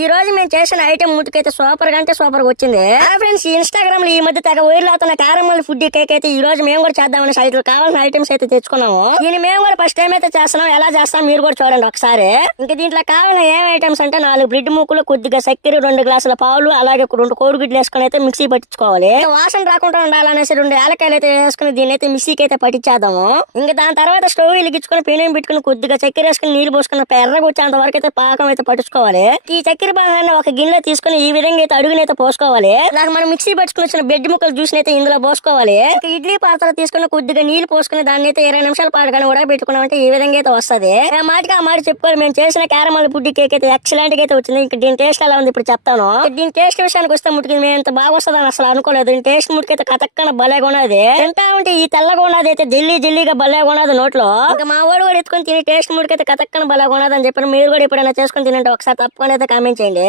ఈ రోజు మేము చేసిన ఐటమ్ ముట్టుకైతే సూపర్గా అంటే సూపర్గా వచ్చింది. ఫ్రెండ్స్ ఇన్స్టాగ్రామ్లో ఈ మధ్య తెగ వైరల్ అవుతున్న కారమల్ ఫుడ్ కేక్ అయితే ఈ రోజు మేము కూడా చేద్దామని సైట్లో కావాల్సిన ఐటమ్స్ అయితే తెచ్చుకున్నాము. దీన్ని మేము కూడా ఫస్ట్ టైం అయితే చేస్తున్నాం. ఎలా చేస్తాం మీరు కూడా చూడండి ఒకసారి. ఇంకా దీంట్లో కావాల్సిన ఏం ఐటమ్స్ అంటే నాలుగు బ్రెడ్ ముక్కలు కొద్దిగా చక్కెర రెండు గ్లాసుల పాలు అలాగే ఒక రెండు కోడిగుడ్లు వేసుకొని అయితే మిక్సీ పట్టించుకోవాలి. వాసన రాకుండా ఉండాలనేసి రెండు ఏలకాయలు అయితే వేసుకుని దీన్ని అయితే మిక్సీకి అయితే పట్టించేద్దాము. ఇంకా దాని తర్వాత స్టవ్ వెలిగించుకుని పెనం పెట్టుకుని కొద్దిగా చక్కెర వేసుకుని నీళ్ళు పోసుకుని ఎర్రగా వచ్చేంత వరకు అయితే పాకం అయితే పట్టించుకోవాలి. ఈ చక్కెర భాగాన్ని ఒక గిన్నెలో తీసుకుని ఈ విధంగా అయితే అడుగునైతే పోసుకోవాలి. నాకు మనం మిక్సీ పట్టుకుని వచ్చిన బెడ్ ముక్కలు జ్యూస్ అయితే ఇందులో పోసుకోవాలి. ఇడ్లీ పాత్ర తీసుకుని కొద్దిగా నీళ్ళు పోసుకుని దాన్ని అయితే ఇరవై నిమిషాల పాటు కానీ కూడా పెట్టుకున్నామంటే ఈ విధంగా అయితే వస్తది. ఆ మాటకి ఆ మాట చెప్పుకోవాలి. మేము చేసిన క్యారమల్ పుడ్డి కేక్ అయితే ఎక్సలెంట్గా అయితే వచ్చింది. ఇంకా దీని టేస్ట్ ఎలా ఉంది ఇప్పుడు చెప్తాను. దీని టేస్ట్ విషయానికి వస్తే ముట్టుకి మేము ఎంత బాగా వస్తుందని అసలు అనుకోలేదు. దీని టేస్ట్ ముట్టుకైతే అయితే భలేగా ఉన్నది తింటా ఉంటే ఈ తెల్లగా అయితే ఢిల్లీ ఢిల్లీగా భలేగా నోట్లో. ఇంకా మా వాడు కూడా ఎత్తుకొని తిని టేస్ట్ ముడికైతే కతక్కన భలేగా ఉన్నది అని చెప్పి మీరు కూడా ఎప్పుడైనా చేసుకొని తినంటే ఒకసారి తప్పకుండా అయితే కామెంట్ చేయండి.